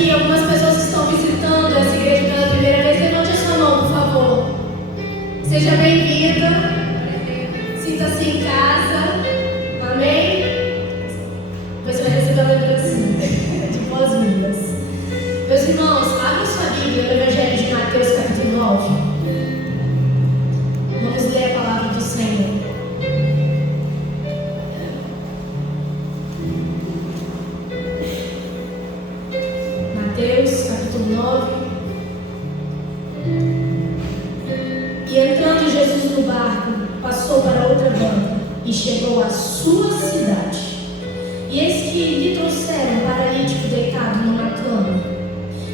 aqui algumas pessoas que estão visitando essa igreja pela primeira vez. Levante a sua mão, por favor. Seja bem-vinda. Sinta-se em casa. Amém? Você vai receber uma lembrancinha de boas-vindas. Meus irmãos, abra sua Bíblia no Evangelho de Mateus, capítulo 9. Vamos ler a palavra do Senhor. Mateus, capítulo 9. E entrando Jesus no barco, passou para outra banda e chegou à sua cidade. E eis que lhe trouxeram um paralítico deitado numa cama.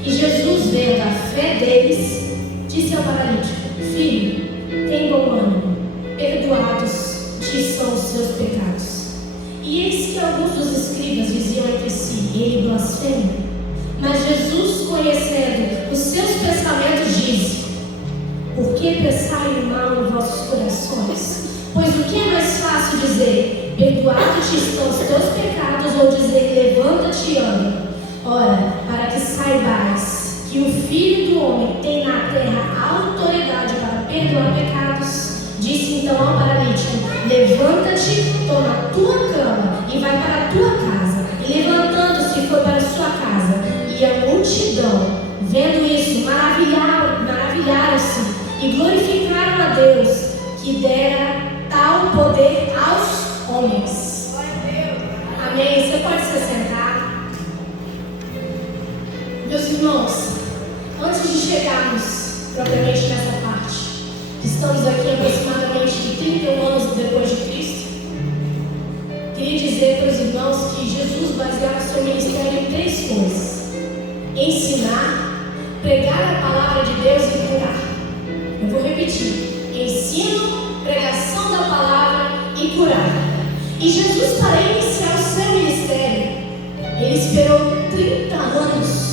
E Jesus, vendo a fé deles, disse ao paralítico: Filho, tem bom ânimo, perdoados te são os seus pecados. E eis que alguns dos escribas diziam entre si: Ele blasfema. Mas Jesus, conhecendo os seus pensamentos, disse: Por que pensai o mal em vossos corações? Pois o que é mais fácil dizer: Perdoados-te estão os teus pecados, ou dizer: Levanta-te e anda? Ora, para que saibais que o Filho do Homem tem na terra autoridade para perdoar pecados, disse então ao paralítico: Levanta-te, toma a tua cama e vai para a tua casa. E levantando-se foi para a sua casa. E a multidão, vendo isso, maravilharam-se e glorificaram a Deus, que dera tal poder aos homens. Amém? Você pode se sentar. Meus irmãos, antes de chegarmos propriamente nessa parte, estamos aqui aproximadamente 31 anos depois de Cristo. Queria dizer para os irmãos que Jesus baseava seu ministério em 3 coisas: ensinar, pregar a palavra de Deus e curar. Eu vou repetir: ensino, pregação da palavra e curar. E Jesus, para iniciar o seu ministério, ele esperou 30 anos.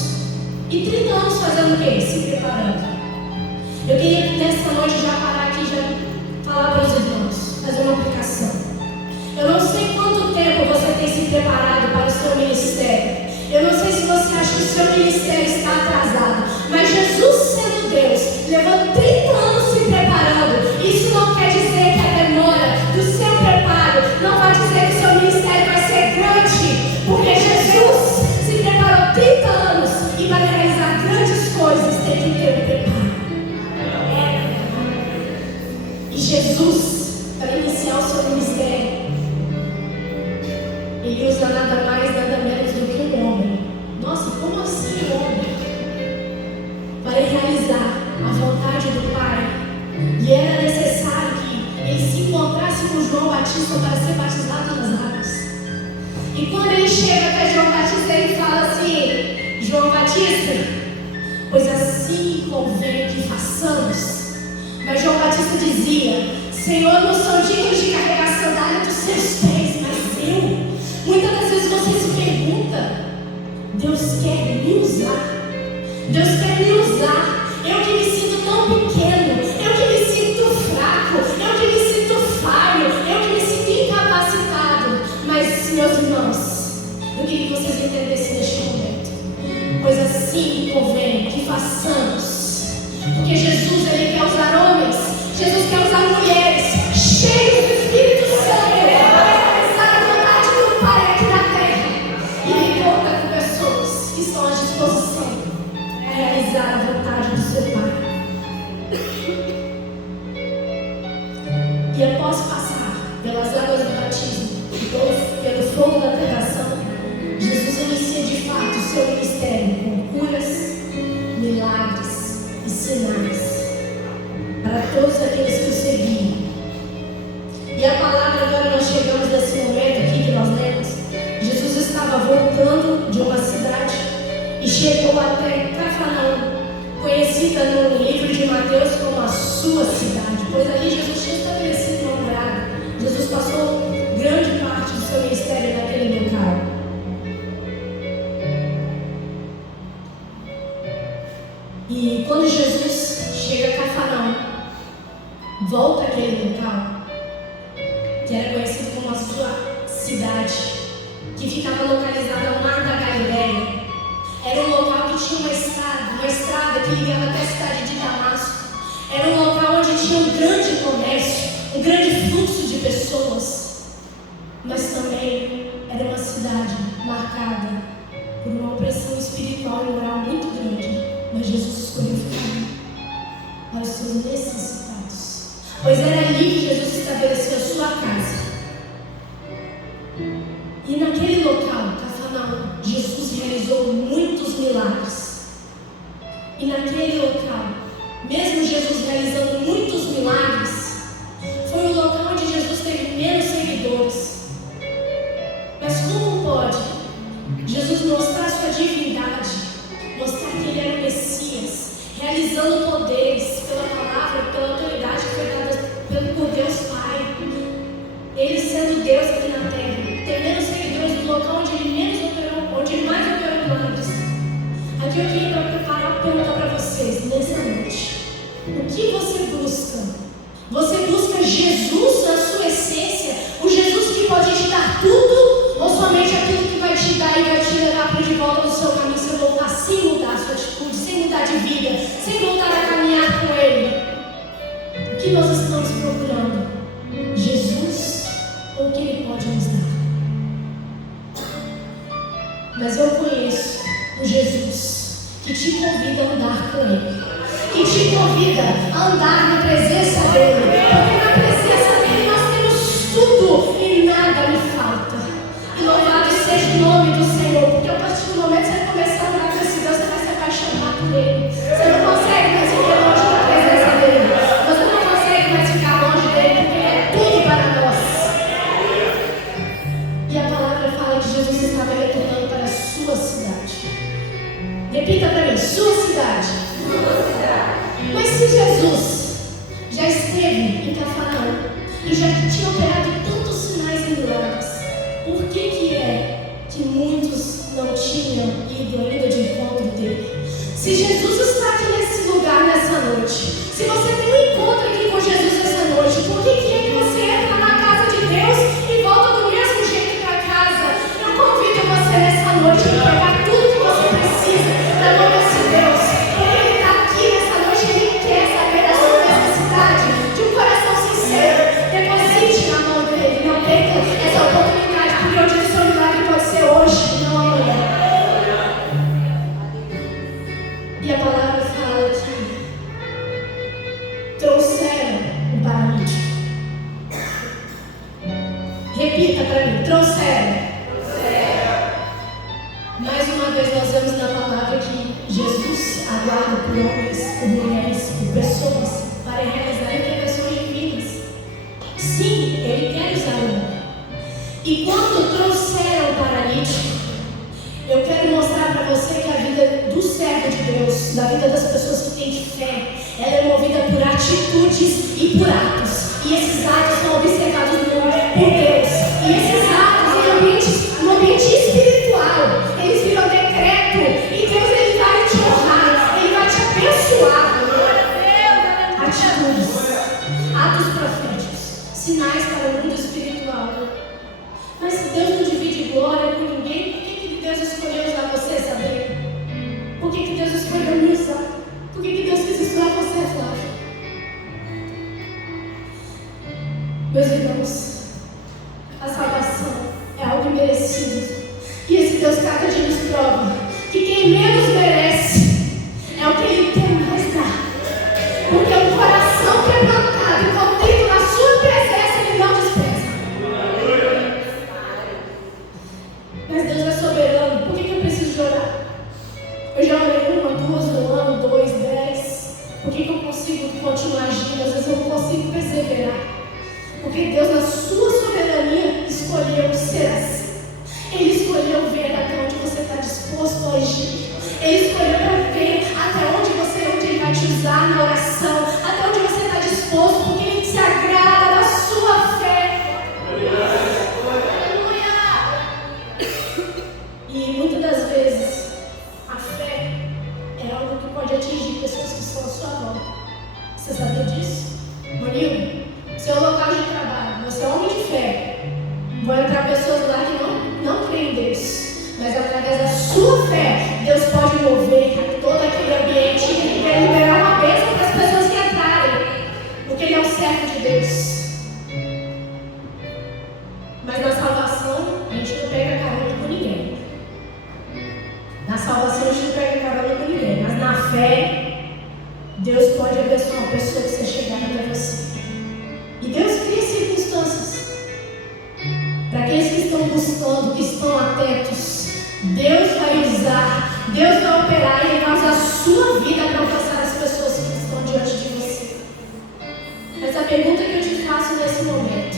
E 30 anos fazendo o quê? Se preparando. Eu queria nessa noite já parar aqui e já falar para os irmãos, fazer uma aplicação. Eu não sei quanto tempo você tem se preparado para o seu ministério. Eu não sei se você acha que o seu ministério está atrasado, mas Jesus, sendo Deus, levou 30 anos se preparando. Isso não quer dizer que a demora do seu preparo não vai dizer que o seu ministério vai ser grande, porque Jesus se preparou 30 anos e para realizar grandes coisas tem que ter um preparo. E Jesus, para iniciar o seu ministério, ele usa nada mais, nada menos do que um homem. Nossa, como assim homem? Para realizar a vontade do Pai. E era necessário que ele se encontrasse com João Batista para ser batizado nas águas. E quando ele chega até João Batista, ele fala assim: João Batista, pois assim convém que façamos. Mas João Batista dizia: Senhor, não sou digno de carregar a sandália dos seus pés, mas eu. Muitas das vezes você se pergunta: Deus quer me usar? Deus quer me usar? Eu que me sinto tão pequeno, eu que me sinto fraco, eu que me sinto falho, eu que me sinto incapacitado. Mas, meus irmãos, eu queria que vocês entendessem neste momento. Pois assim convém que façamos. Porque Jesus, ele quer usar homens, Jesus quer usar mulheres cheios do Espírito Santo. Realizar a vontade do seu Pai. E após passar pelas águas do batismo e pelo fogo da tentação, Jesus inicia de fato o seu ministério com curas, milagres e sinais para todos aqueles que o seguiam. E a palavra, agora nós chegamos nesse momento aqui que nós lemos. Jesus estava voltando de uma cidade e chegou até Cafarnaum, conhecida no livro de Mateus como a sua cidade, pois ali Jesus tinha estabelecido uma morada. Jesus passou grande parte do seu ministério naquele local. E quando Jesus chega a Cafarnaum, volta àquele local, que era conhecido como a sua cidade, que ficava localizada ao mar da Galileia. Era um local que tinha uma estrada que ligava até a cidade de Damasco. Era um local onde tinha um grande comércio, um grande fluxo de pessoas. Mas também era uma cidade marcada por uma opressão espiritual e moral muito grande. Mas Jesus escolheu ficar para os seus necessitados, pois era ali que Jesus estabeleceu a sua casa. E naquele local, Cafarnaum, Jesus realizou muitos milagres. E naquele local, mesmo Jesus realizando muitos milagres, foi o local onde Jesus teve menos seguidores. Mas como pode Jesus mostrar sua divindade, mostrar que Ele era o Messias, realizando poderes pela palavra, pela autoridade que foi dada por Deus Pai, Ele sendo Deus aqui na terra, ter menos seguidores no local onde Ele mais operou milagres? Aqui eu queria perguntar para vocês nessa noite: o que você busca? Você busca Jesus na sua essência, o Jesus que pode te dar tudo, ou somente aquilo que vai te dar e vai te levar para de volta no seu caminho, se voltar sem mudar a sua atitude, sem mudar de vida, sem voltar a caminhar com Ele? O que nós estamos procurando? Jesus ou o que Ele pode nos dar? Mas eu conheço um Jesus que te convida a andar com Ele, que te convida a andar na presença dEle, porque na presença dEle nós temos tudo e nada lhe falta. E louvado seja o nome do Senhor, porque a partir do momento que você começar a andar com esse Deus, você vai se apaixonar por Ele. Você não consegue mais ficar longe da presença dEle, você não consegue mais ficar longe dEle, porque Ele é tudo para nós. E a palavra fala que Jesus estava retornando para a sua cidade. Repita para mim: sua cidade. Mas se Jesus já esteve em Cafarnaum e já tinha operado tantos sinais e milagres, por que é que muitos não tinham ido ainda de encontro dele? Se Jesus está aqui nesse lugar nessa noite, se você tem um encontro aqui com Jesus nessa noite, por que é que você entra na casa de Deus e volta do mesmo jeito para casa? Eu convido você nessa noite a pegar tudo que você precisa da mão desse Deus. Deposite na mão dele, não perca essa oportunidade, porque eu disse que o seu milagre pode ser hoje, não amanhã. E a palavra fala que trouxeram o paralítico. Repita para mim: trouxeram. Mais uma vez nós vemos na palavra que Jesus aguarda por homens, por mulheres, por pessoas para realizar intervenções divinas. Sim, Ele quer usar o homem. E quando trouxeram o paralítico, eu quero mostrar para você que a vida do servo de Deus, da vida das pessoas que têm fé, ela é movida por atitudes e por atos. E esses atos são observados por Deus. E esses atos no ambiente espiritual, eles viram decreto. E Deus, Ele vai te honrar, Ele vai te abençoar. Atitudes, atos proféticos, sinais para o mundo espiritual. Mas se Deus não divide glória com ninguém, por que Deus escolheu usar você, sabe? Por que Deus escolheu me usar? Por que Deus quis usar você, Flávia? Meus irmãos, a salvação é algo imerecido. E esse Deus cada dia nos prova que quem menos merece é o que Ele tem mais dar. Porque o coração quebrantado e contrito na sua presença, Ele não despreza. Mas Deus é soberano. Por que eu preciso de orar? Eu já orei 1, 2, 1 ano, 2, 10. Por que eu consigo continuar agindo? Às vezes eu não consigo perseverar. Porque Deus, na sua soberania, escolheu ser assim. Ele escolheu ver até onde você está disposto a agir. Ele escolheu ver até onde Ele vai te usar na oração, até onde você está disposto, porque Ele se agrada da sua fé. Aleluia! E muitas das vezes a fé é algo que pode atingir pessoas que estão à sua volta. Você sabia disso? Murilo, seu local de trabalho, você é homem de fé. Vão entrar pessoas lá que não creem em Deus, mas através da sua fé, Deus pode mover todo aquele ambiente e liberar uma bênção para as pessoas que entrarem, porque Ele é o servo de Deus. Mas na salvação, a gente não pega carona com ninguém. Na salvação, a gente não pega carona com ninguém. Mas na fé, Deus pode abençoar uma pessoa que você chegar até você. E Deus cria circunstâncias para aqueles que estão buscando, que estão atentos. Deus vai usar, Deus vai operar e Ele vai usar a sua vida para alcançar as pessoas que estão diante de você. Mas a pergunta que eu te faço nesse momento: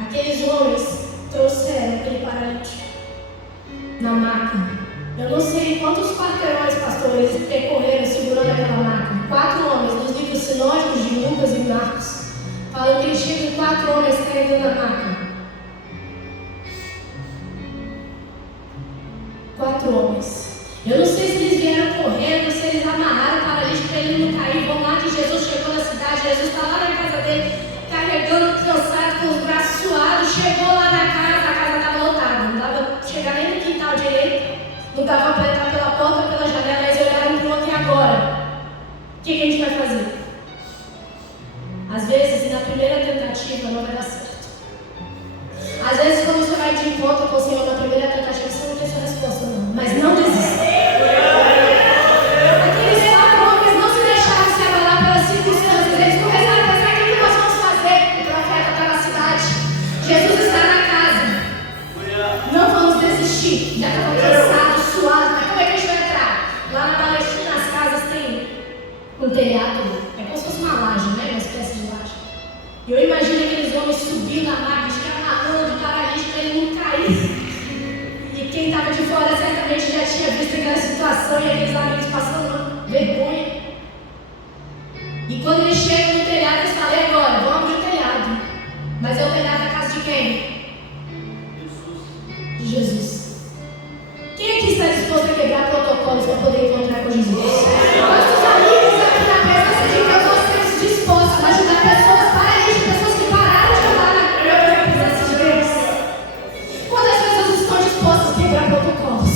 aqueles homens trouxeram aquele paralítico na maca. Eu não sei quantos quarteirões, pastor, eles percorreram segurando aquela maca. 4 homens, nos livros sinóticos de Lucas e Marcos, falam que eles chegam 4 homens caindo na maca. 4 homens. Eu não sei se eles vieram correndo, se eles amarraram o paralítico para ele não cair. Vão lá que Jesus chegou na cidade, Jesus está lá na casa dele, carregando, cansado, com os braços suados. Chegou lá na casa, a casa estava lotada, não dava para chegar nem no quintal direito, não dava para entrar pela porta, pela janela. Eles olharam para o outro: e agora? O que a gente vai fazer? Às vezes, na primeira tentativa, não vai dar certo. Às vezes, quando você vai de encontro com o Senhor na primeira tentativa, você não tem sua resposta, não. Mas não desista. Aqueles 4 homens não se deixaram se abalar pelas circunstâncias. Eles começaram a pensar: o que nós vamos fazer? O profeta está na cidade, Jesus está na casa. Não vamos desistir. Já estava cansado, suado. Mas como é que a gente vai entrar? Lá na Palestina, as casas têm um telhado. É como se fosse uma laje, né? Uma espécie de laje. E eu imagino aqueles homens subindo na maca, amarrando o paralítico para ele não cair. E quem estava de fora certamente já tinha visto aquela situação e aqueles amigos passando vergonha. E quando eles chegam no telhado, eles falam: e agora? Vamos abrir o telhado. Mas é o telhado da casa de quem? De Jesus. Quem aqui está disposto a quebrar protocolos para poder encontrar com Jesus? Nossos amigos aqui na presença de Deus, nós estamos dispostos a ajudar pessoas paralíticas, pessoas que pararam de andar na presença de Deus. Quantas pessoas estão dispostas a quebrar protocolos?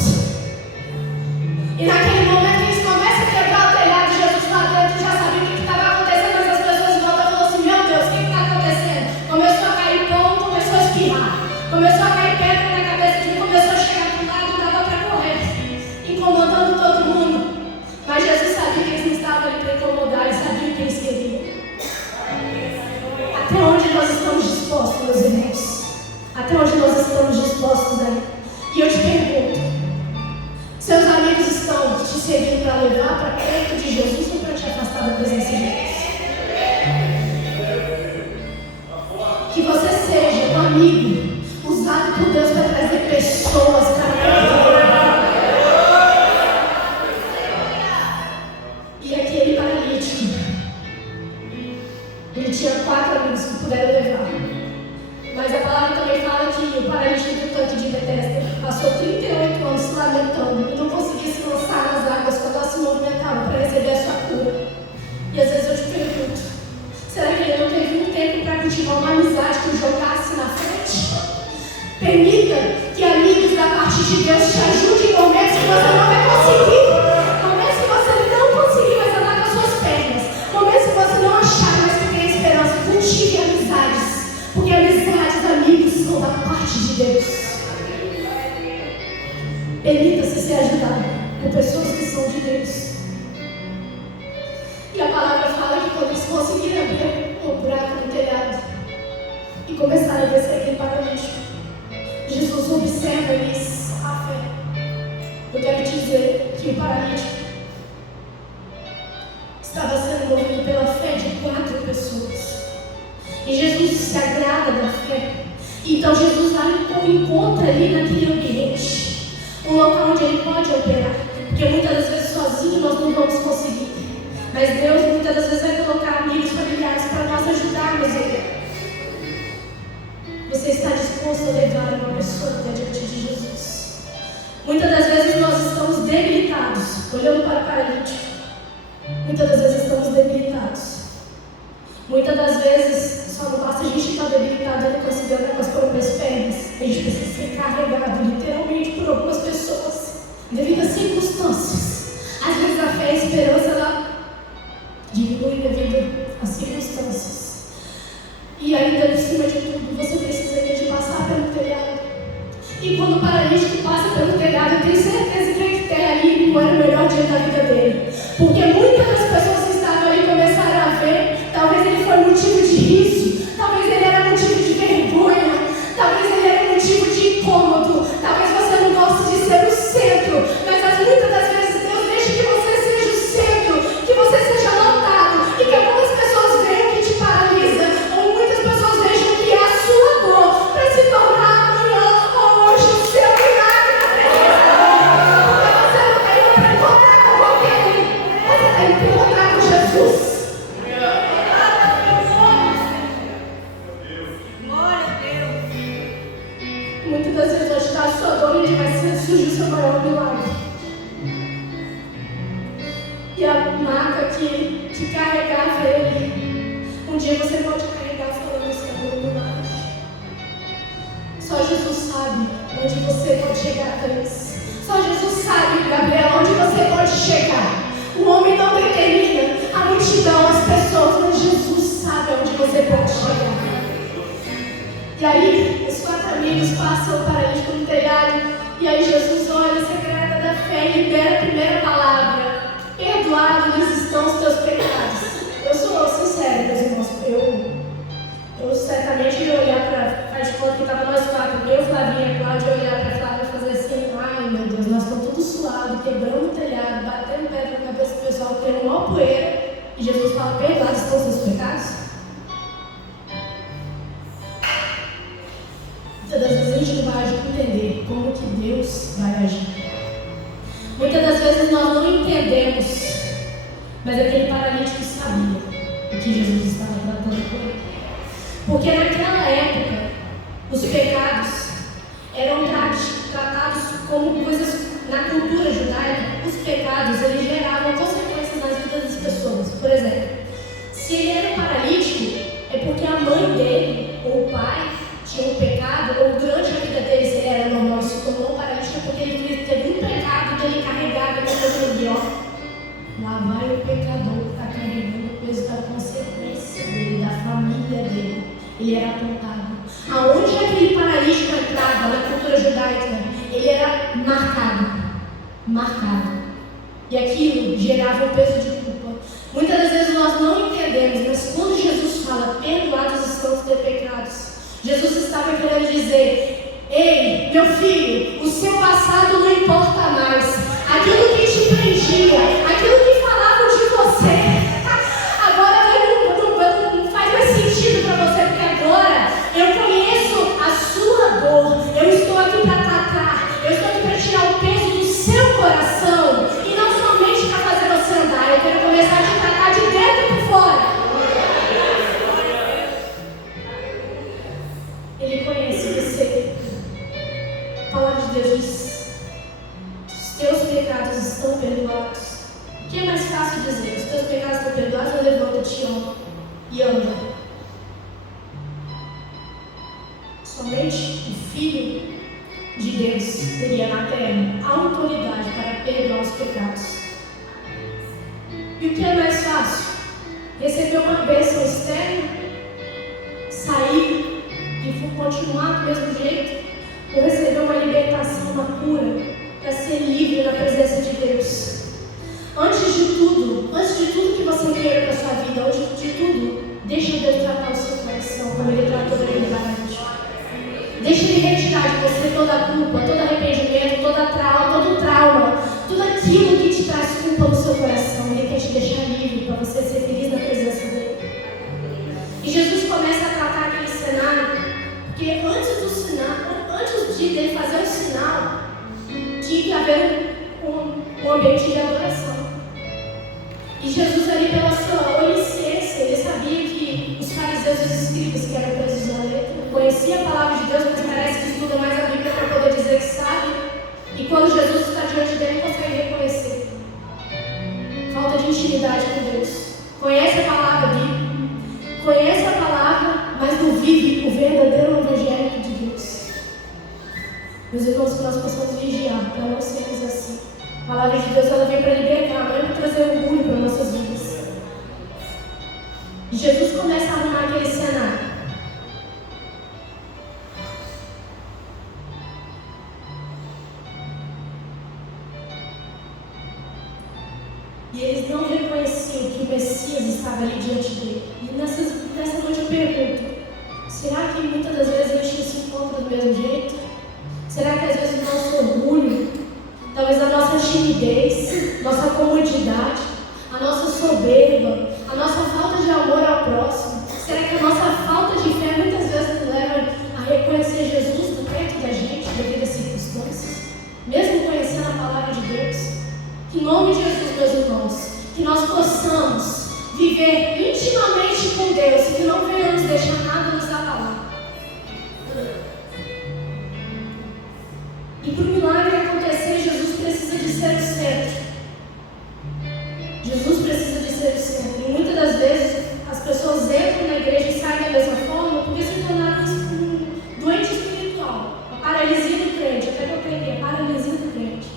E naquele momento que eles começam a quebrar o telhado, Jesus lá dentro já sabia o que estava acontecendo, mas as pessoas em volta falaram assim: meu Deus, o que está acontecendo? Começou a cair pão, começou a espirrar, começou a cair pedra na cabeça de mim, começou a chegar para um lado, dava para correr, incomodando todo mundo. Mas Jesus sabia que eles não estavam ali para incomodar, ele sabia o que eles queriam. Até onde nós estamos dispostos, meus irmãos? Até onde nós estamos dispostos aí? E eu te pergunto: seus amigos estão te servindo para levar para perto de Jesus ou para te afastar da presença de Deus? Que você seja um amigo usado por Deus para trazer pessoas para perto dele. E aquele paralítico, ele tinha 4 amigos que puderam levar. Mas a palavra também fala que o paralítico do tanque de Betesda passou 38 anos se lamentando e não conseguia se lançar nas águas quando ela se movimentava para receber a sua cura. E às vezes eu te pergunto: será que ele não teve um tempo para cultivar uma amizade que o jogasse na frente? Permita que amigos da parte de Deus te ajudem em momentos que você não vai conseguir. Momentos que você não conseguir mais andar com as suas pernas. Momentos que você não achar mais que tem esperança. Cultive amizades. Porque amizades, amigos, são da parte de Deus. Permita-se ser ajudado por pessoas que são de Deus. E a palavra fala que quando eles conseguiram abrir um buraco no telhado e começaram a descer aquele paralítico, Jesus observa eles a fé. Eu quero dizer que o paralítico estava sendo movido pela fé de 4 pessoas. E Jesus se agrada da fé. Então Jesus lá encontra ali naquele ambiente um local onde ele pode operar. Porque muitas das vezes sozinho nós não vamos conseguir. Mas Deus muitas das vezes vai colocar amigos, familiares para nós ajudarmos ele. Você está disposto a levar uma pessoa até diante de Jesus? Muitas das vezes nós estamos debilitados, olhando para o paralítico. Muitas das vezes estamos debilitados. Muitas das vezes só não basta a gente estar debilitado e não conseguir andar com as próprias pernas. A gente precisa ser carregado literalmente por algumas pessoas. Porque muitas das pessoas que estavam ali começaram a ver, talvez ele foi motivo de riso, talvez ele era motivo de vergonha, talvez ele era motivo de incômodo, talvez você não goste de ser o centro, mas muitas das vezes Deus deixa que você seja o centro, que você seja notado, e que algumas pessoas vejam que te paralisa, ou muitas pessoas vejam que é a sua dor, para se tornar amanhã ou hoje o seu milagre na presença de Deus. Porque você não tem para encontrar com alguém, você tem que encontrar com Jesus. Muitas das vezes hoje está a sua dor e vai surgir o seu maior milagre. E a marca que carregava ele, um dia você pode carregar falando isso é um milagre. Só Jesus sabe onde você pode chegar, Cris. Só Jesus sabe, Gabriel, onde você pode chegar. O homem não determina a multidão, as pessoas, mas Jesus sabe onde você pode chegar. E aí, os 4 amigos passam o paralítico no telhado, e aí Jesus olha, se agrada da fé e libera a primeira palavra: perdoados estão os teus pecados. Eu sou sincero, meus irmãos, eu certamente ia olhar para, faz de conta que estava nós 4, eu, Flavinha, Cláudia, olhar para Flávia e fazer assim: ai meu Deus, nós estamos todos suados, quebrando o telhado, batendo pedra na cabeça do pessoal, tendo uma poeira, e Jesus fala: perdoados estão os teus pecados? Muitas das vezes a gente não vai entender como que Deus vai agir. Muitas das vezes nós não entendemos, mas aquele paralítico sabia o que Jesus estava tratando com ele. Porque naquela época, os pecados eram tratados como coisas, na cultura judaica, os pecados eles geravam consequências nas vidas das pessoas. Por exemplo, se ele era paralítico, é porque a mãe dele, ou o pai, tinha um pecado, ou durante a vida dele, se ele era normal, se tornou paralítico, porque ele teve um pecado dele carregado na coisa de ó. Lá vai o pecador que está carregando o peso da consequência dele, da família dele. Ele era apontado. Aonde aquele paralítico entrava na cultura judaica, ele era marcado. E aquilo gerava um peso de culpa. Muitas das vezes nós não entendemos, mas quando Jesus fala, perdoados estão os teus pecados, Jesus estava querendo dizer: ei, meu filho, o seu passado não importa mais. Aquilo que te prendia, aquilo que falavam de você, agora não faz mais sentido para você, porque agora eu conheço a sua dor. Eu estou aqui para tratar, eu estou aqui para tirar o peso do seu coração, e não somente para fazer você andar. Eu quero começar a te tratar de dentro por fora. Ele conhece você. A palavra de Deus diz: os teus pecados estão perdoados. O que é mais fácil dizer? Os teus pecados estão perdoados, ou levanta-te e anda? Somente o Filho de Deus teria na terra a autoridade para perdoar os pecados. E o que é mais fácil? Receber uma bênção externa, sair e continuar do mesmo jeito, ou receber uma libertação, uma cura, para ser livre na presença de Deus. Antes de tudo que você queira para a sua vida, antes de tudo, deixa Deus tratar o seu coração como Ele tratou daquele paralítico. Deixa Ele retirar de você toda a culpa, todo arrependimento, todo trauma, tudo aquilo que te traz culpa no seu coração. Ele quer te deixar livre para você ser feliz na presença dEle. E Jesus começa a tratar aquele cenário, porque antes de ele fazer o sinal, tinha que haver um ambiente de adoração. E Jesus ali, pela sua onisciência, ele sabia que os fariseus e os escribas, que eram presos na letra, conheciam a palavra de Deus, mas parece que estudam mais a Bíblia para poder dizer que sabe. E quando Jesus está diante dele, consegue reconhecer. Falta de intimidade com Deus. Conhece a palavra Bíblia, conhece a palavra, mas não vive o verdadeiro evangelho de Deus. Meus irmãos, que nós possamos vigiar para não sermos assim. A palavra de Deus, ela vem para libertar, não é para trazer orgulho para nossas vidas. E Jesus começa a arrumar aquele cenário. E eles não reconheciam que o Messias estava ali diante dele. E nessa noite eu pergunto, será que muitas das vezes a gente não se encontra do mesmo jeito? Será que às vezes o nosso orgulho, talvez a nossa timidez, nossa comodidade, a nossa soberba, a nossa falta de amor ao próximo, será que a nossa falta de fé muitas vezes nos leva a reconhecer Jesus perto da gente, devido às circunstâncias? Mesmo conhecendo a palavra de Deus? Que em nome de Jesus, meus irmãos, que nós possamos viver intimamente com Deus e que não venhamos deixar nada nos abalar. E para o milagre acontecer, Jesus precisa de ser o centro. Jesus precisa de ser o centro. E muitas das vezes as pessoas entram na igreja e saem da mesma forma porque se tornaram um doente espiritual. A paralisia do crente, até que eu peguei, a paralisia do crente.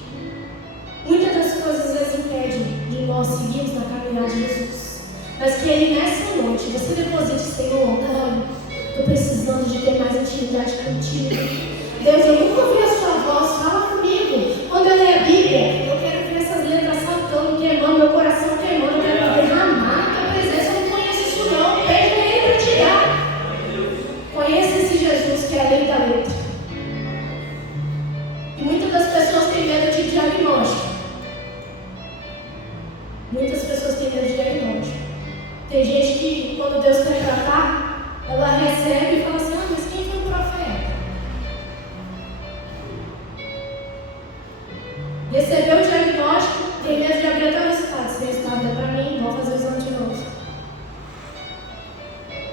Muitas das coisas às vezes impedem de nós seguirmos na caminhada de Jesus. Mas que Ele nessa noite, você deposite, Senhor, olha, estou precisando de ter mais intimidade contigo. Deus, eu nunca ouvi a sua voz, fala comigo. Quando eu leio a Bíblia, eu quero ver essas letras saltando, queimando, meu coração queimando, eu quero derramar na tua presença. Eu não conheço isso não, pede a Ele para te dar. Conheça esse Jesus que é além da letra. E muitas das pessoas têm medo de diagnóstico. Muitas pessoas têm medo de diagnóstico. Tem gente que, quando Deus quer tratar, ela recebe e fala assim, mas quem foi o profeta? Recebeu o diagnóstico, tem medo de abrir até o resultado. Se o resultado é para mim, vou fazer o exame de novo.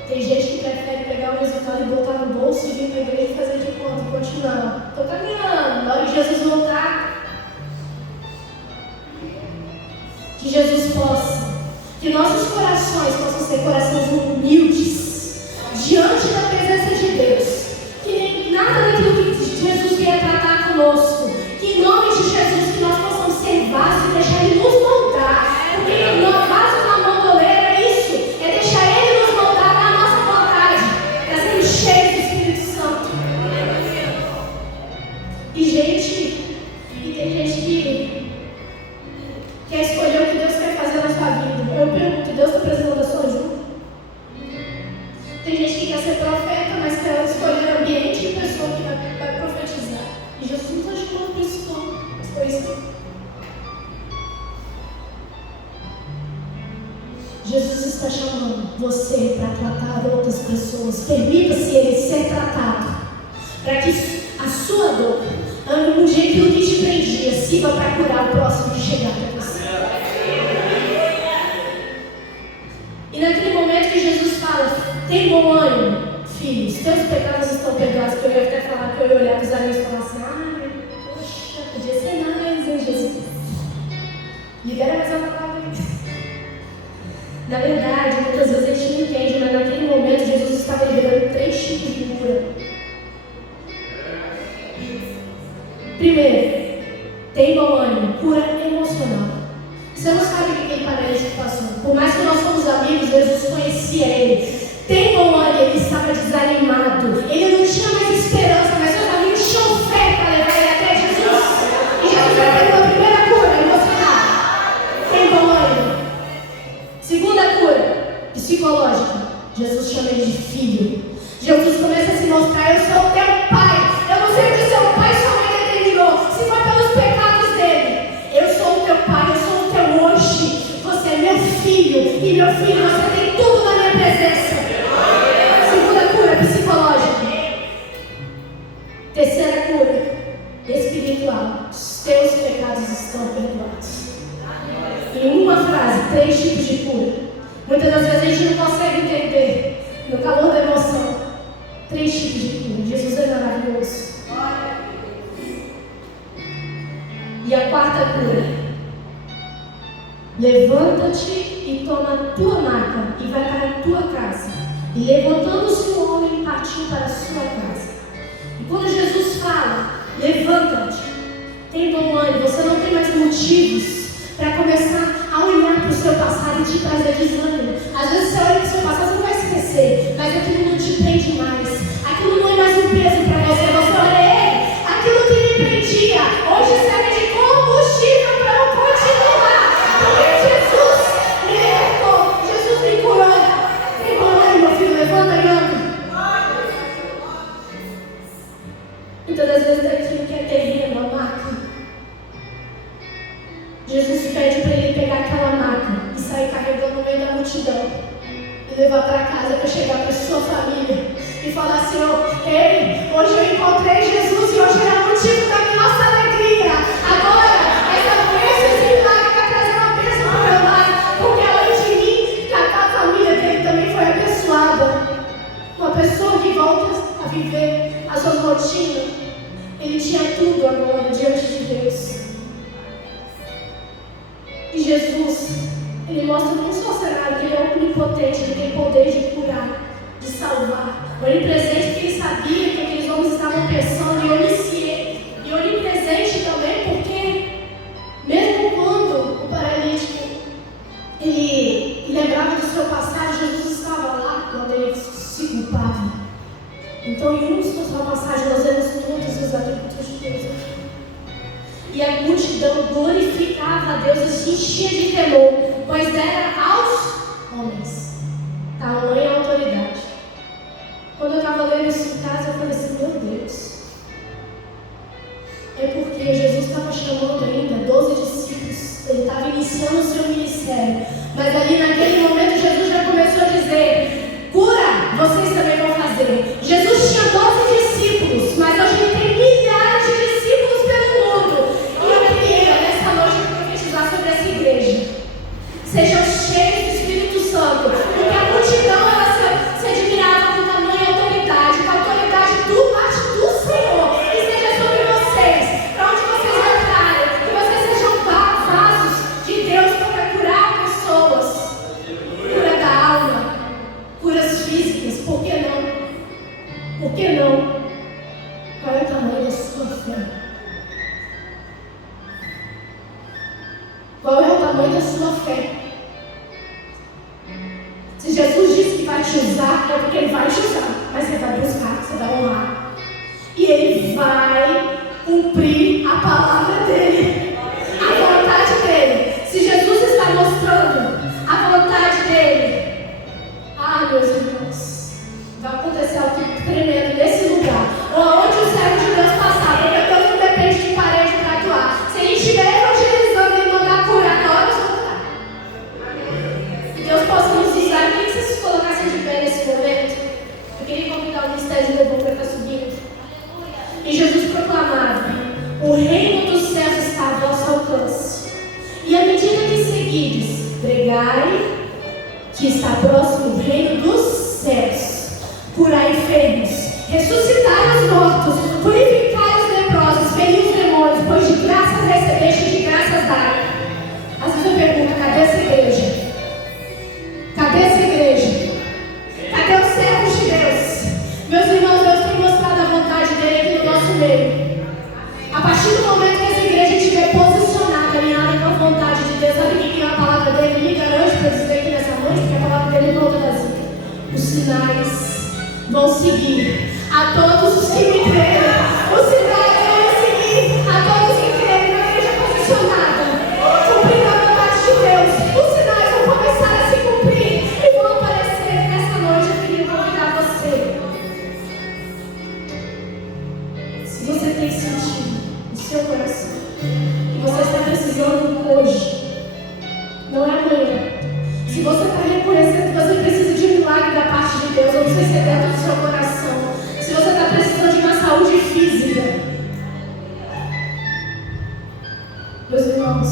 Tem gente que prefere pegar o resultado e botar no bolso e vir para a igreja e fazer de conta e continuar. Estou caminhando, na hora que Jesus voltar, que Jesus possa, que nossos corações possam ser corações humildes diante da presença de Deus. Que nada daquilo que Jesus vier tratar conosco, que em nome de Jesus, que nós possamos ser vasos e deixar Ele nos moldar. Porque nós vasos na mão do oleiro é isso, é deixar Ele nos moldar na nossa vontade, para sermos cheios do Espírito Santo. E tem gente que quer escolher o que Deus quer fazer na sua vida. Eu pergunto, Deus está precisando da sua ajuda? Tem gente que quer ser profeta, mas quer escolher ambiente e pessoa que vai profetizar. E Jesus não está chamando para isso não. Foi isso. Jesus está chamando você para tratar outras pessoas. Permita-se Ele ser tratado, para que a sua dor ame um dia aquilo que te prendia sirva para curar o próximo que chegar até você. E naquele momento que Jesus fala, tem bom ânimo, filhos, teus pecados estão perdoados. Que eu ia até falar, que eu ia olhar para os amigos e falar assim, poxa, podia ser mais, hein, Jesus? Libera mais uma palavra aí. Na verdade, muitas vezes a gente não entende, mas naquele momento Jesus estava liberando 3 tipos de cura. Primeiro, tem bom ânimo, cura emocional. Você não sabe o que aquele paralítico passou. Por mais que nós fomos amigos, Jesus conhecia ele. Tem bom ânimo, ele estava desanimado. Ele não tinha mais esperança, mas seus amigos tinham fé para levar ele até Jesus. E Jesus recebeu a primeira cura emocional. Tem bom ânimo. Segunda cura, psicológica. Jesus chama ele de filho. Jesus começa a se mostrar, eu sou o teu pai. Eu não sei o que seu pai e sua mãe determinou. Se foi pelos pecados dele. Eu sou o teu pai, eu sou o teu hoje. Você é meu filho. E meu filho, você tem tudo na minha presença. Segunda cura, psicológica. Terceira cura, espiritual. Os teus pecados estão perdoados. Em uma frase, 3 tipos de cura. Muitas das vezes a gente não consegue entender. No calor da emoção, 3 tipos de cura. Jesus é maravilhoso. E a quarta cura: levanta-te e toma a tua maca e vai para a tua casa. E levantando-se o homem, partiu para a sua casa. E quando Jesus fala, levanta-te, tem bom ânimo, você não tem mais motivos para começar a olhar para o seu passado e te trazer desânimo. Às vezes você olha para o seu passado, você não vai esquecer, mas aquilo não te prende mais. Aquilo não é mais um peso para você. Você olha ele, aquilo que me prendia, hoje serve de combustível para eu continuar. Porque Muitas das vezes daquilo que é terreno, a maca. Jesus pede para ele pegar aquela maca e sair carregando no meio da multidão e levar para casa para chegar para sua família e falar assim: ei, hoje eu encontrei Jesus e hoje ele é o motivo da nossa alegria. Agora, esse milagre está trazendo a bênção para o meu lar, porque além de mim, a família dele também foi abençoada. Uma pessoa que volta a viver a sua rotina, ele tinha tudo agora diante de Deus. E Jesus, ele mostra não só o cenário, que ele é onipotente, ele tem poder de curar, de salvar. Onipresente, porque ele sabia que aqueles homens estavam pensando, e onisciente, e onipresente também, porque mesmo quando o paralítico ele lembrava do seu passado, Jesus estava lá quando ele se culpava. Então, em uma situação passagem, nós vemos todos os atributos de Deus. E a multidão glorificava a Deus e se enchia de temor, pois era aos homens tamanha autoridade. Quando eu estava lendo isso em casa, eu falei assim: meu Deus, é porque Jesus estava chamando ainda 12 discípulos, ele estava iniciando o seu ministério, mas ali naquele momento Jesus já começou a dizer: cura, vocês também vão fazer. Jesus tinha 12 discípulos, mas hoje ele tem milhares de discípulos pelo mundo. E eu queria nessa noite profetizar sobre essa igreja: sejam cheios do Espírito Santo, porque a multidão ela se admirava com tamanha autoridade, com a autoridade do parte do Senhor, e seja sobre vocês, para onde vocês entrarem, que vocês sejam vasos de Deus para curar pessoas, cura da alma, curas físicas. Por que não? Por que não? Qual é o tamanho da sua fé? Qual é o tamanho da sua fé? Se Jesus disse que vai te usar, é porque ele vai te usar, mas você vai buscar, você vai honrar, e ele vai cumprir a palavra dele, a vontade dele. Se Jesus está mostrando a vontade dele, meus irmãos, vai acontecer algo tremendo nesse lugar, onde o servo de Deus passar, porque Deus não depende de parede para atuar. Se a gente estiver evangelizando e mandar curar, na hora nós vamos curar. Que Deus possa nos usar. Eu queria que vocês se colocassem de pé nesse momento. Eu queria convidar o ministério de louvor para estar subindo. E Jesus proclamava: o reino dos céus está ao vosso alcance. E à medida que seguides, pregai que está próximo o reino dos céus. Curai enfermos, ressuscitai os mortos, purificai os leprosos, feri os demônios, pois de graças recebeste, de graças dai. Às vezes eu pergunto: cadê essa igreja? Cadê essa igreja? Cadê os servos de Deus? Meus irmãos, Deus tem mostrado a vontade dele aqui no nosso meio. A partir do momento que essa igreja estiver posicionada, alinhada com a vontade de Deus, sabe o que é a palavra dele me garante para dizer aqui nessa noite? Porque a palavra dele não é vazia. Os sinais vão seguir a todos os que me creem. Os sinais vão seguir a todos que creem na igreja posicionada, cumprindo a vontade de Deus. Os sinais vão começar a se cumprir e vão aparecer nessa noite. Eu queria convidar você. Se você tem sentido no seu coração que você está precisando hoje, não é amanhã. Se você está reconhecendo que você precisa de um milagre da parte de Deus, eu não sei se é dentro do seu coração. Se você está precisando de uma saúde física, meus irmãos,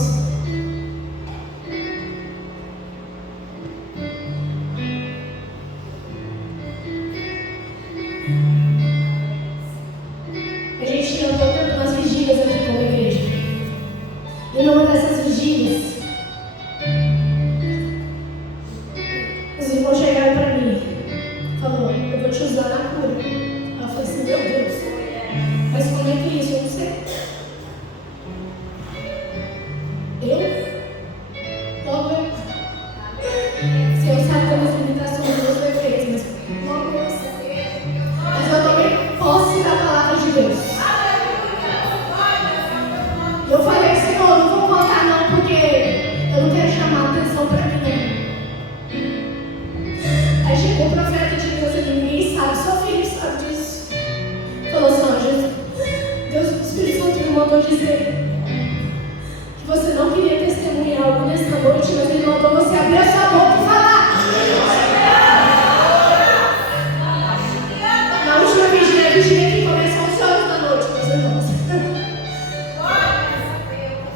a gente andou tanto umas vigílias aqui como igreja. E numa dessas vigílias, os irmãos chegaram para mim, falou: eu vou te usar na cura. Eu falei assim: meu Deus, mas como é que é isso? Eu não sei. Logo eu. Se eu sabe das limitações dos meus defeitos, mas logo eu sei. Mas eu tomei posse da palavra de Deus. Eu falei: Senhor, não vou contar não, porque mandou dizer que você não queria testemunhar algo nessa noite, mas Ele mandou você abrir a sua boca e falar. Na última vigília que começa às 11 horas da noite, meus irmãos.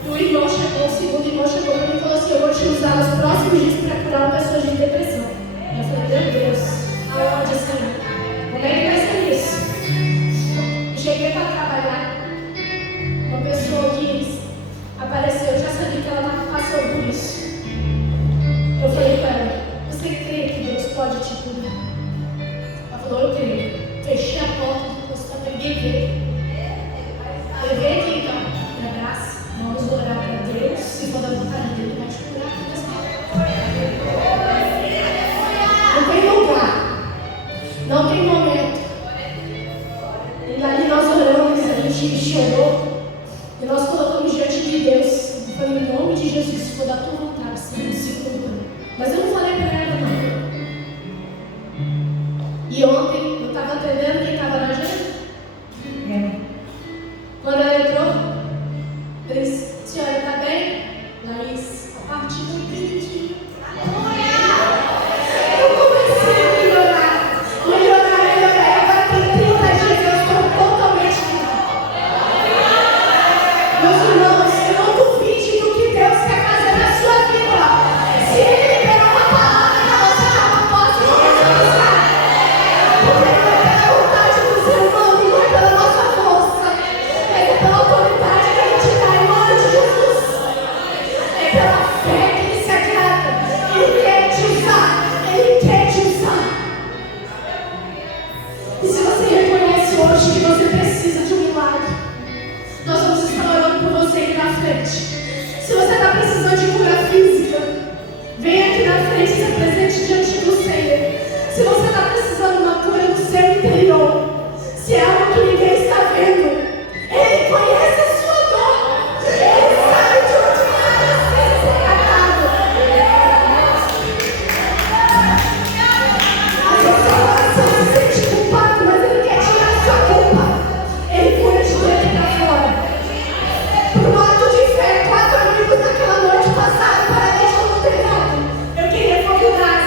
E o irmão chegou, o segundo irmão chegou para mim e falou assim: eu vou te usar nos próximos dias para curar pessoas de depressão. Eu falei: meu Deus, aonde, Senhor? Como é que vai ser isso? Cheguei para trabalhar. Uma pessoa que apareceu, eu já sabia que ela estava passando por isso. Eu falei para ela: você crê que Deus pode te curar? Ela falou: eu creio. Fechei a porta do consultório, peguei ele. Levei aqui então, na graça. Vamos orar para Deus. Se for da vontade dele, vai te curar. Não tem lugar, não tem momento. E ali nós oramos, a gente chorou. E nós colocamos diante de Deus. Eu falei: em nome de Jesus, se for da tua vontade, Senhor, se cumpra. Mas eu não falei para ela, não. E ontem eu estava atendendo quem estava na agenda. Quando ela entrou, eu disse: senhora, está bem? Laís, a partir do 20. Eu comecei a melhorar. Agora tem 30 dias eu estou totalmente melhor. Meus irmãos, eu não duvide do que Deus quer fazer na sua vida. Se Ele liberar uma palavra na nossa alma, pode descansar. Porque não é pela vontade do ser humano, não é pela nossa força, mas é pela autoridade que Ele te dá em nome de Jesus. É pela fé que Ele se agrada. Ele quer te usar. Ele quer te usar. E se você reconhece hoje que você precisa de um milagre, nós vamos estar orando por você aqui na frente. Se você está precisando de cura física, vem aqui na frente e se apresente diante do Senhor. Se você está precisando de uma cura no seu interior, se é algo que ninguém está vendo, Ele conhece a sua dor. Ele sabe de onde você ser tratado. Às vezes você se sente culpado, mas Ele quer tirar a sua culpa. Ele cura de dentro para fora. Por um ato de fé, 4 amigos naquela noite passaram para deixar no telhado. Eu queria convidar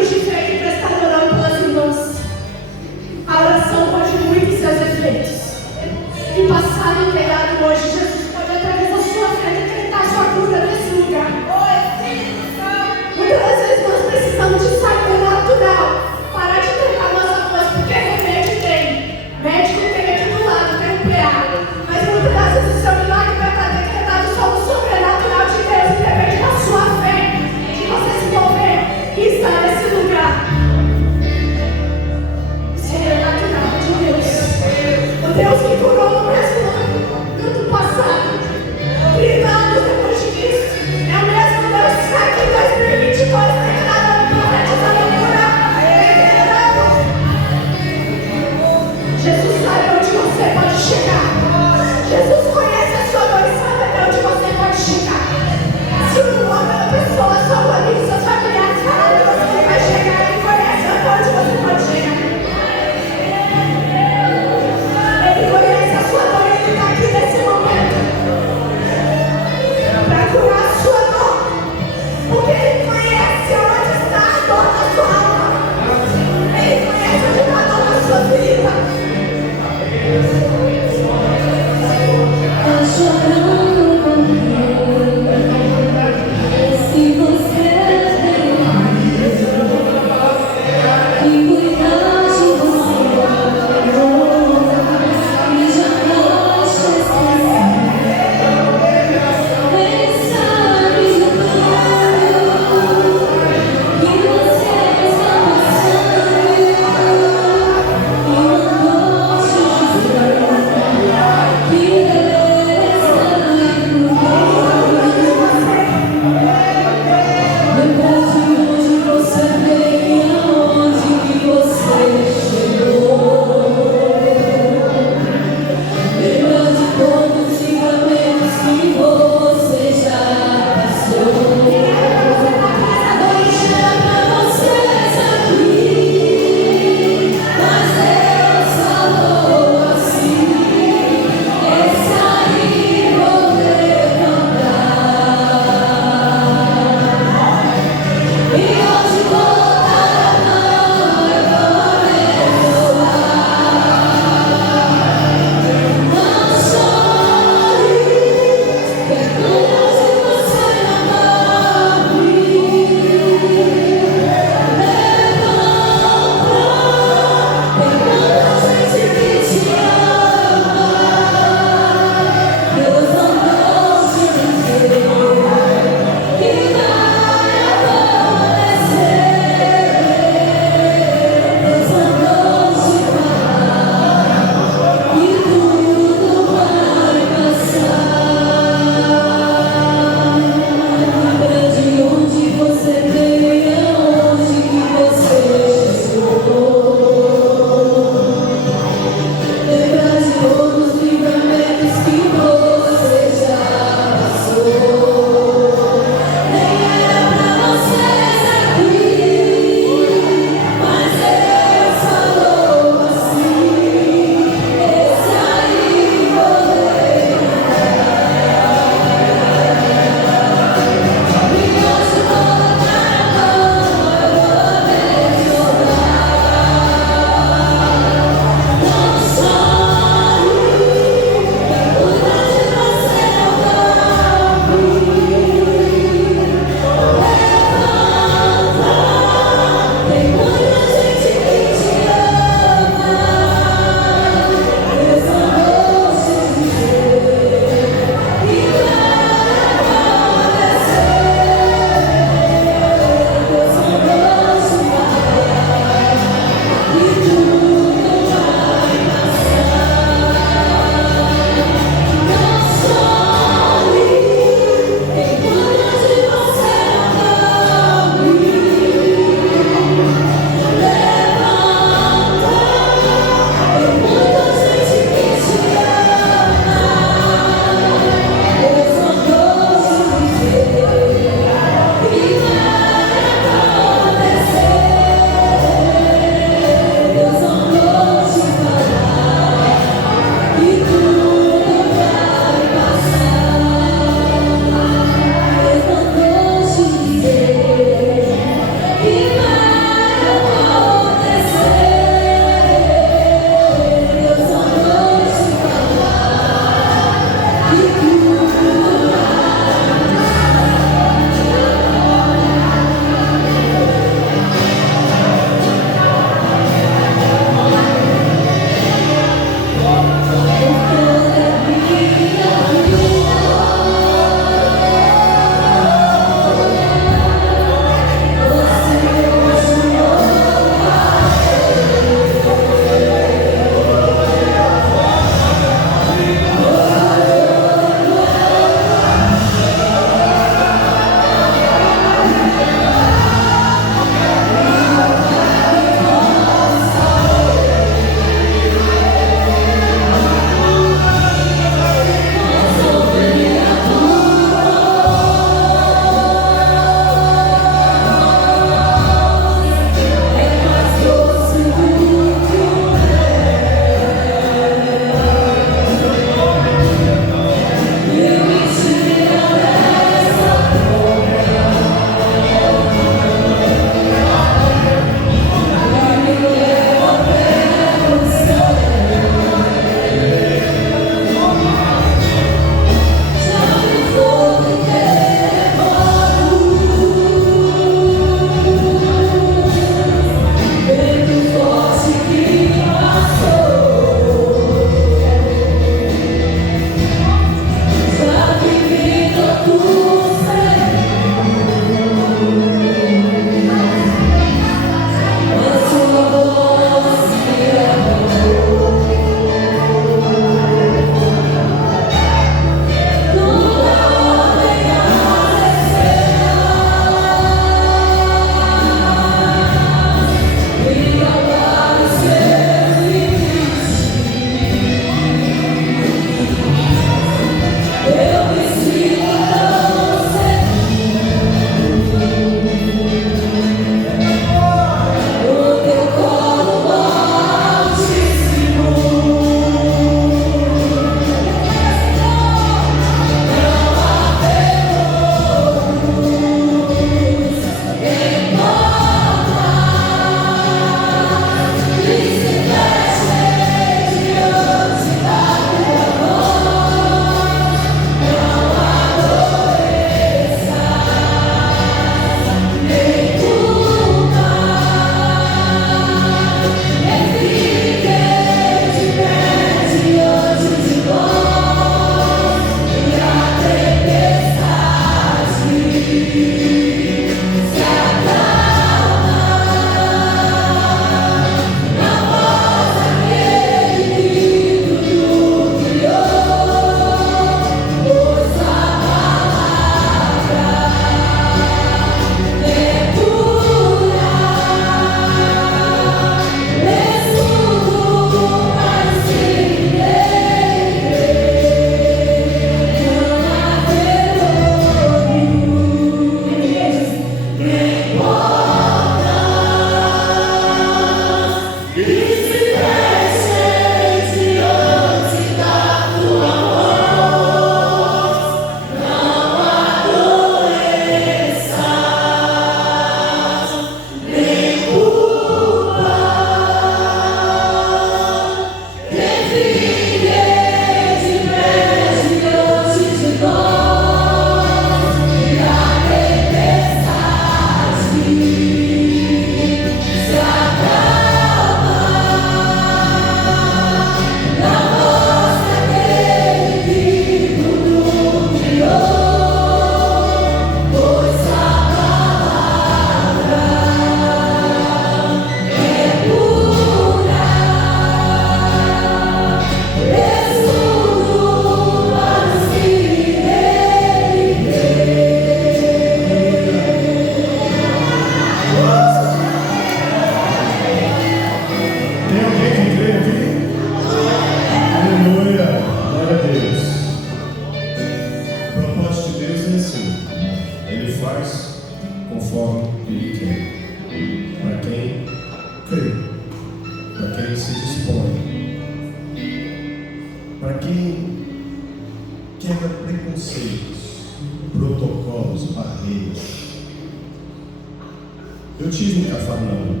Eu tive em Cafarnaum.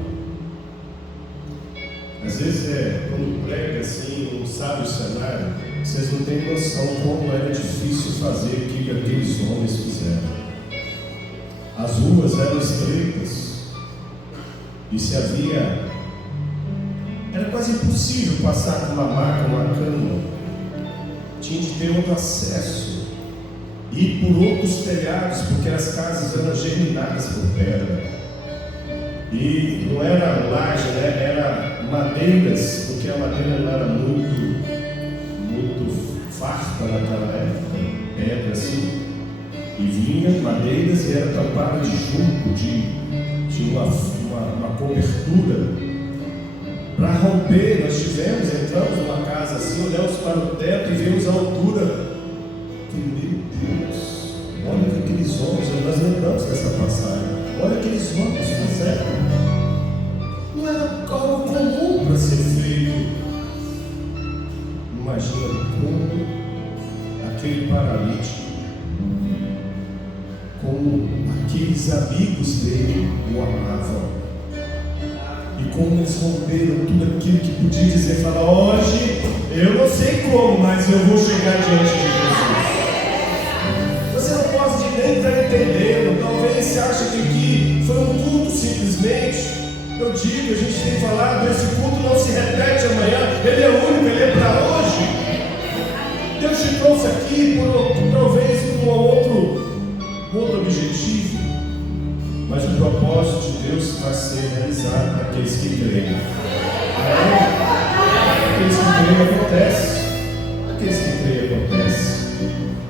Às vezes, quando prega assim, um sábio cenário, vocês não têm noção como era difícil fazer o que aqueles homens fizeram. As ruas eram estreitas e se havia... Era quase impossível passar com uma maca, uma cama. Tinha de ter outro acesso. Ir por outros telhados, porque as casas eram germinadas por pedra. E não era laje, né? Era madeiras, porque a madeira não era muito farta naquela época. Pedra assim. E vinha madeiras e era tampada de junco, de uma cobertura. Para romper, nós entramos numa casa assim, olhamos para o teto e vimos a altura. Meu Deus, olha aqueles homens, nós lembramos dessa passagem. Olha aqueles homens fizeram. Não era algo comum para ser feito. Imagina como aquele paralítico, como aqueles amigos dele o amavam. E como eles romperam tudo aquilo que podia dizer, falar, hoje eu não sei como, mas eu vou chegar diante de Jesus. Você não pode nem estar entendendo, talvez você ache que aqui foi um culto simplesmente. Eu digo, a gente tem falado, esse culto não se repete amanhã, ele é único, ele é para hoje. Deus te trouxe aqui talvez por um outro objetivo. Mas o propósito de Deus vai ser realizado para aqueles que creem. Aqueles que creem acontece. Aqueles que creem acontece.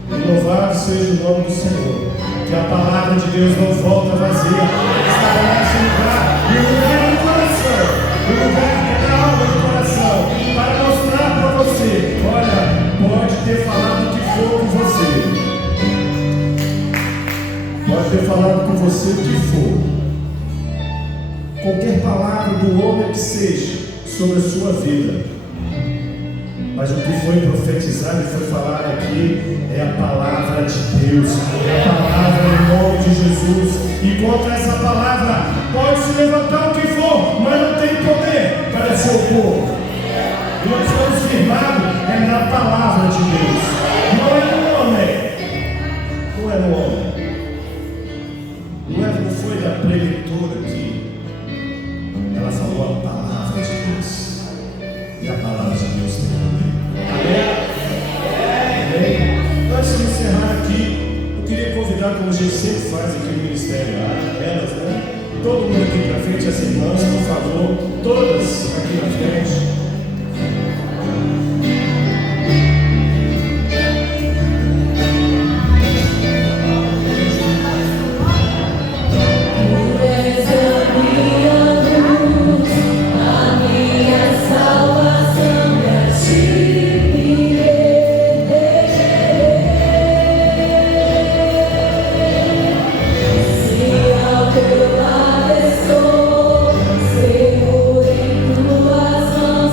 E louvado seja o nome do Senhor. Que a palavra de Deus não volta vazia. Está nesse lugar. E o lugar do coração. O lugar da alma do coração. Para mostrar para você. Olha, pode ter falado o que for com você. Pode ter falado com você o que for. Qualquer palavra do homem que seja sobre a sua vida. Mas o que foi profetizado e foi falado aqui é a palavra de Deus. É a palavra em nome de Jesus. E contra essa palavra pode se levantar o que for, mas não tem poder para se opor. E nós estamos firmados na palavra de Deus. Não é no homem. Não é no homem. Não foi da preletora que ela falou a palavra de Deus. E a palavra de Deus tem poder. Amém? Antes de encerrar aqui, eu queria convidar, como a gente sempre faz aqui no Ministério, elas, né? Todo mundo aqui para frente, as irmãs, por favor, todas aqui na frente. Seguro em tuas mãos.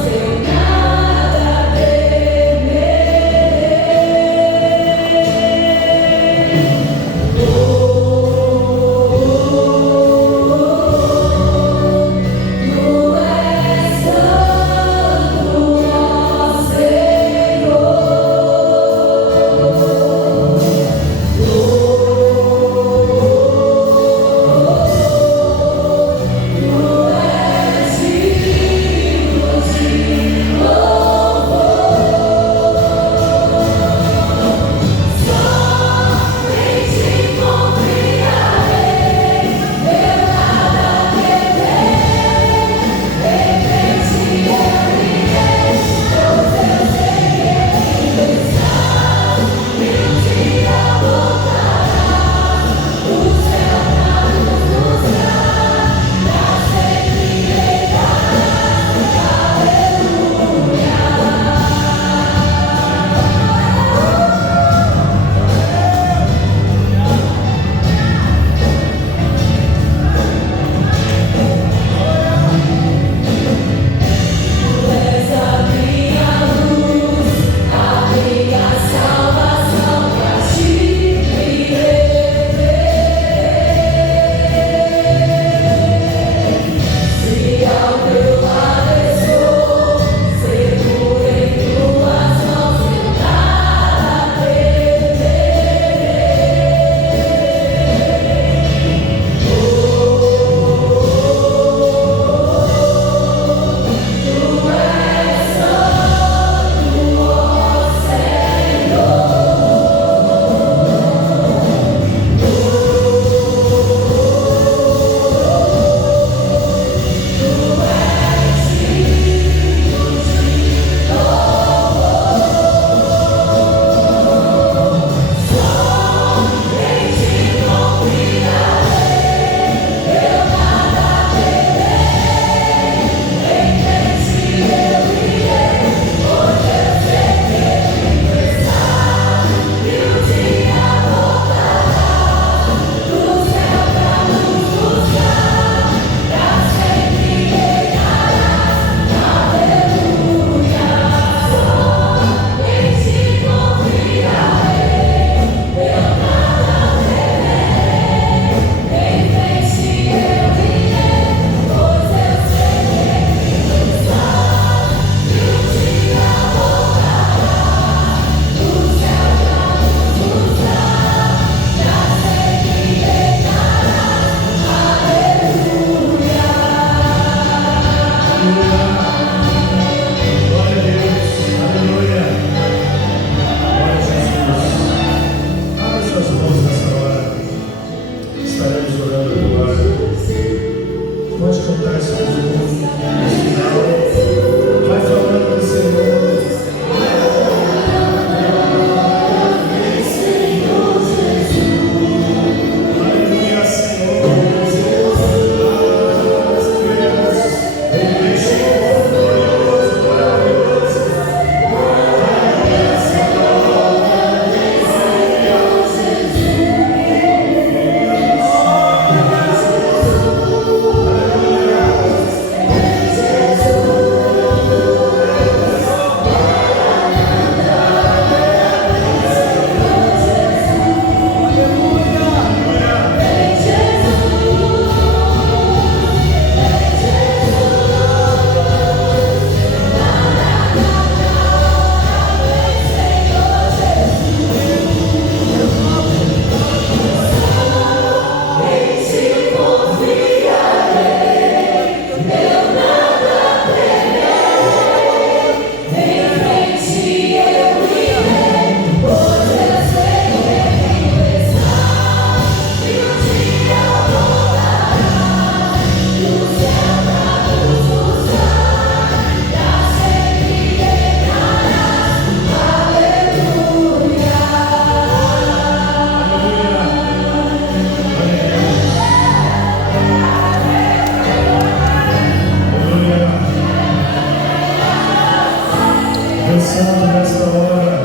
Santo, nesta hora,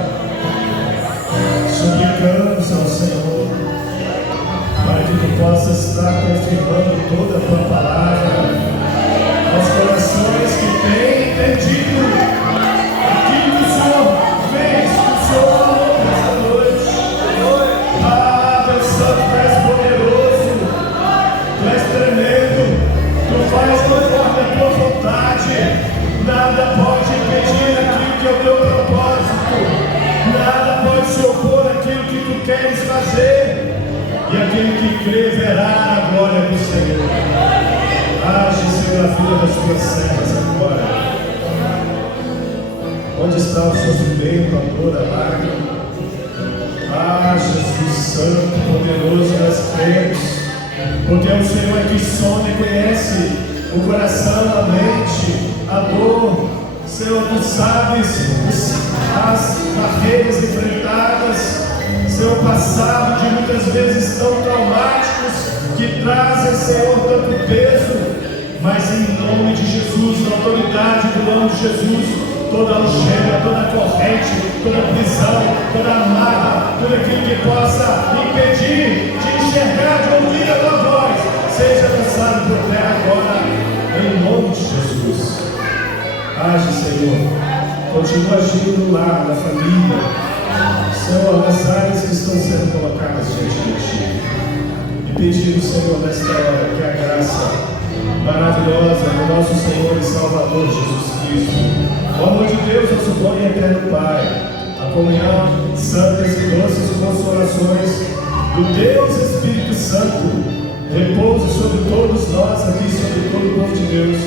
suplicamos ao Senhor, para que Tu possas estar confirmando toda a Tua palavra aos corações que têm entendido aquilo que o Senhor fez, que o Senhor falou nesta noite. Ah, Deus Santo, Tu és poderoso, Tu és tremendo, Tu faz conforme a Tua vontade. Nada pode impedir aquilo que é o Teu propósito, nada pode se opor àquilo que Tu queres fazer, e aquele que crê verá a glória do Senhor. Age, Senhor, a vida das Tuas servas agora. Onde está o sofrimento, a dor, a lágrima? Ah, Jesus Santo, poderoso, nós cremos, porque o Senhor é que sonda e conhece o coração, a mente, a dor. Senhor, Tu sabes as barreiras enfrentadas, Senhor, passado de muitas vezes tão traumáticos, que trazem, Senhor, tanto peso, mas em nome de Jesus, na autoridade do nome de Jesus, toda algema, toda corrente, toda prisão, toda amarra, tudo aquilo que possa impedir de enxergar, de ouvir a Tua voz, seja lançado por terra agora, em nome de Jesus. Age, Senhor, continua agindo no lar, na família, Senhor, nas áreas que estão sendo colocadas diante de Ti. E pedimos, Senhor, nesta hora, que a graça maravilhosa do nosso Senhor e Salvador Jesus Cristo, o amor de Deus, nosso bom e eterno Pai, a comunhão, santas e doces consolações do Deus Espírito Santo, repouse sobre todos nós aqui, sobre todo o povo de Deus,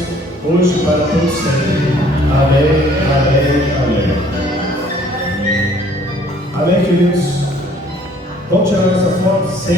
hoje e para todos sempre. Amém, amém, amém. Amém, queridos? Vamos tirar nossa foto sempre.